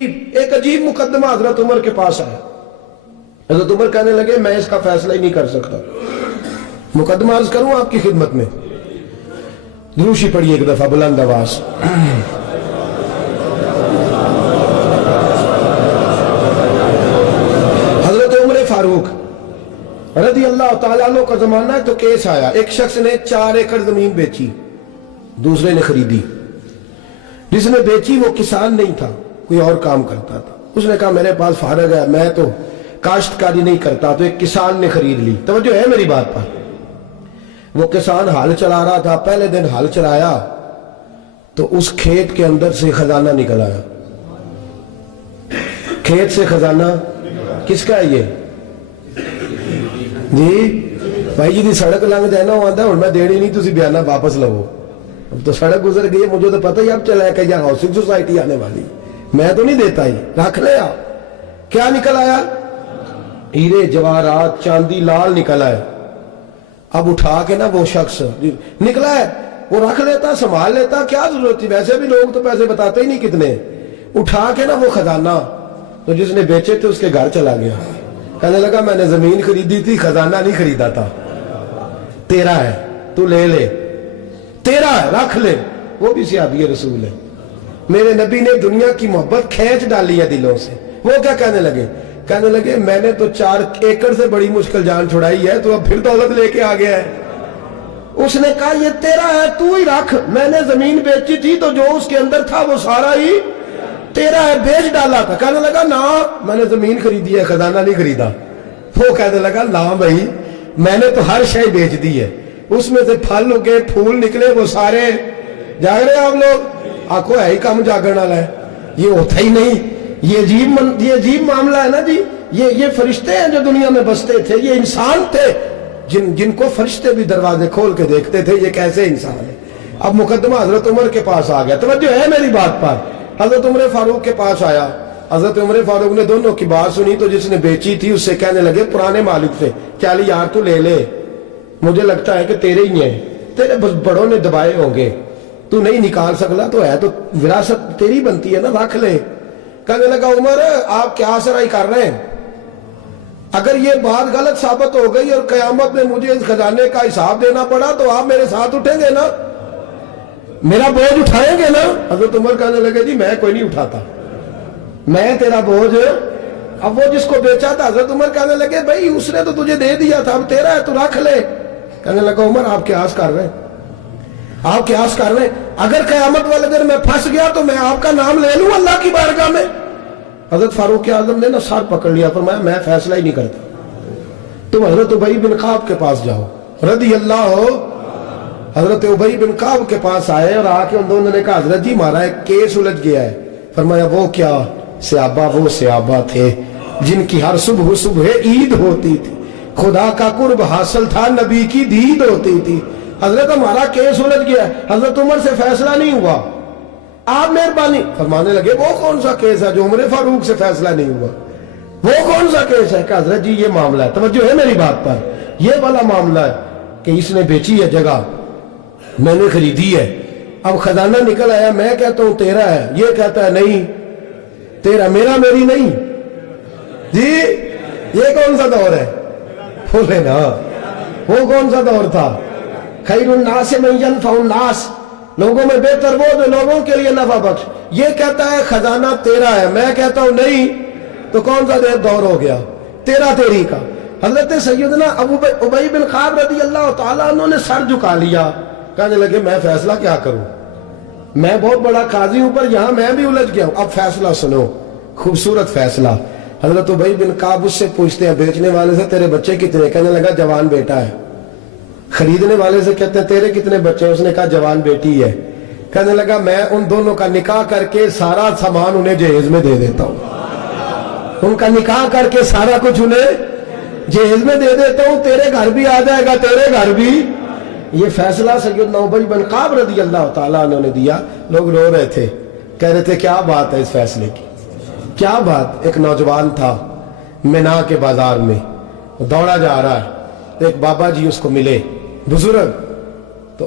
ایک عجیب مقدمہ حضرت عمر کے پاس آیا. حضرت عمر کہنے لگے میں اس کا فیصلہ ہی نہیں کر سکتا. مقدمہ عرض کروں آپ کی خدمت میں. دروشی پڑھیے ایک دفعہ بلند آواز. حضرت عمر فاروق رضی اللہ تعالیٰ عنہ کا زمانہ ہے تو کیس آیا. ایک شخص نے 4 ایکڑ زمین بیچی, دوسرے نے خریدی. جس نے بیچی وہ کسان نہیں تھا, کوئی اور کام کرتا تھا. اس نے کہا میرے پاس فارغ ہے, میں تو کاشتکاری نہیں کرتا, تو ایک کسان نے خرید لی. توجہ ہے میری بات پر. وہ کسان ہل چلا رہا تھا, پہلے دن ہل چلایا تو اس کھیت کے اندر سے خزانہ نکل آیا. کھیت سے خزانہ کس کا ہے یہ جی بھائی جی دی سڑک لنگ جائے نا وہ آتا ہے اور میں دینی نہیں تسی بیانہ واپس لو. اب تو سڑک گزر گئی, مجھے تو پتہ ہی اب چلا ہے کہ یہاں ہاؤسنگ سوسائٹی آنے والی, میں تو نہیں دیتا ہی, رکھ لے. آپ کیا نکل آیا؟ ہیرے جواہرات چاندی لال نکل آئے. اب اٹھا کے نا وہ شخص نکلا ہے وہ رکھ لیتا, سنبھال لیتا, کیا ضرورت تھی, ویسے بھی لوگ تو پیسے بتاتے ہی نہیں کتنے. اٹھا کے نا وہ خزانہ تو جس نے بیچے تھے اس کے گھر چلا گیا. کہنے لگا میں نے زمین خریدی تھی, خزانہ نہیں خریدا تھا, تیرا ہے, تو لے لے, تیرا ہے, رکھ لے. وہ بھی صحابی رسول ہے. میرے نبی نے دنیا کی محبت کھینچ ڈالی ہے دلوں سے. وہ کیا کہنے لگے؟ کہنے لگے میں نے تو 4 ایکڑ سے بڑی مشکل جان چھڑائی ہے, تو اب پھر دولت لے کے آ گیا ہے. اس نے کہا یہ تیرا ہے, تو ہی رکھ. میں نے زمین بیچی تھی تو جو اس کے اندر تھا وہ سارا ہی تیرا ہے, بیچ ڈالا تھا. کہنے لگا نا میں نے زمین خریدی ہے, خزانہ نہیں خریدا. وہ کہنے لگا نا بھائی میں نے تو ہر شے بیچ دی ہے, اس میں سے پھل اگے, پھول نکلے, وہ سارے. جاگ رہے آپ لوگ؟ آنکھوں ہے ہی کم جاگرن والا ہے, یہ ہوتا ہی نہیں. یہ عجیب معاملہ ہے نا جی. یہ فرشتے ہیں جو دنیا میں بستے تھے, یہ انسان تھے جن کو فرشتے بھی دروازے کھول کے دیکھتے تھے یہ کیسے انسان ہے. اب مقدمہ حضرت عمر کے پاس آ گیا. توجہ ہے میری بات پر. حضرت عمر فاروق کے پاس آیا. حضرت عمر فاروق نے دونوں کی بات سنی تو جس نے بیچی تھی اس سے کہنے لگے پرانے مالک سے, چل یار تو لے لے, مجھے لگتا ہے کہ تیرے ہی ہیں, تیرے بڑوں نے دبائے ہوں گے, تو نہیں نکال سکتا, تو ہے تو وراثت تیری بنتی ہے نا, رکھ لے. کہنے لگا عمر آپ کیا سرائی کر رہے ہیں؟ اگر یہ بات غلط ثابت ہو گئی اور قیامت میں مجھے اس خزانے کا حساب دینا پڑا تو آپ میرے ساتھ اٹھیں گے نا, میرا بوجھ اٹھائیں گے نا؟ حضرت عمر کہنے لگے جی میں کوئی نہیں اٹھاتا, میں تیرا بوجھ. اب وہ جس کو بیچا تھا حضرت عمر کہنے لگے بھائی اس نے تو تجھے دے دیا تھا, اب تیرا ہے تو رکھ لے. کہنے لگا عمر آپ قیاس کر رہے ہیں, آپ قیاس کر رہے ہیں. اگر قیامت والے دن میں پھنس گیا تو میں آپ کا نام لے لوں اللہ کی بارگاہ میں؟ حضرت فاروق اعظم نے نا سر پکڑ لیا, فرمایا میں فیصلہ ہی نہیں کرتا, تم حضرت ابی بن کعب کے پاس جاؤ رضی اللہ ہو. حضرت ابی بن کعب کے پاس آئے اور آ کے ان دونوں نے کہا حضرت جی ہمارا ایک کیس الجھ گیا ہے. فرمایا وہ کیا؟ صحابہ وہ صحابہ تھے جن کی ہر صبح عید ہوتی تھی, خدا کا قرب حاصل تھا, نبی کی دید ہوتی تھی. حضرت ہمارا کیس الجھ گیا ہے, حضرت عمر سے فیصلہ نہیں ہوا, آپ مہربانی. فرمانے لگے وہ کون سا کیس ہے جو عمر فاروق سے فیصلہ نہیں ہوا؟ وہ کون سا کیس ہے؟ کہ حضرت جی یہ معاملہ ہے. توجہ ہے میری بات پر. یہ والا معاملہ ہے کہ اس نے بیچی ہے جگہ, میں نے خریدی ہے, اب خزانہ نکل آیا, میں کہتا ہوں تیرا ہے, یہ کہتا ہے نہیں تیرا, میرا میری نہیں. جی یہ کون سا دور ہے؟ بولے نا وہ کون سا دور تھا؟ خیر الناس من ینفع الناس, لوگوں میں بہتر وہ جو لوگوں کے لیے نفع بخش. یہ کہتا ہے خزانہ تیرا ہے, میں کہتا ہوں نہیں, تو کون سا دور ہو گیا؟ تیرا تیری کا. حضرت سیدنا ابی بن کعب رضی اللہ تعالیٰ عنہ نے سر جھکا لیا. کہنے لگے میں فیصلہ کیا کروں, میں بہت بڑا قاضی ہوں پر یہاں میں بھی الجھ گیا ہوں. اب فیصلہ سنو, خوبصورت فیصلہ. حضرت ابی بن کعب اس سے پوچھتے ہیں بیچنے والے سے تیرے بچے کتنے؟ کہنے لگا جوان بیٹا ہے. خریدنے والے سے کہتے ہیں تیرے کتنے بچے ہیں؟ اس نے کہا جوان بیٹی ہے. کہنے لگا میں ان دونوں کا نکاح کر کے سارا سامان انہیں جہیز میں دے دیتا ہوں, ان کا نکاح کر کے سارا کچھ انہیں جہیز میں دے دیتا ہوں, تیرے گھر بھی آ جائے گا, تیرے گھر بھی. یہ فیصلہ سیدنا ابی بن کعب رضی اللہ تعالیٰ عنہ نے دیا. لوگ رو رہے تھے, کہہ رہے تھے کیا بات ہے اس فیصلے کی, کیا بات. ایک نوجوان تھا مینا کے بازار میں, دوڑا جا رہا ہے, ایک بابا جی اس کو ملے, بزرگ. تو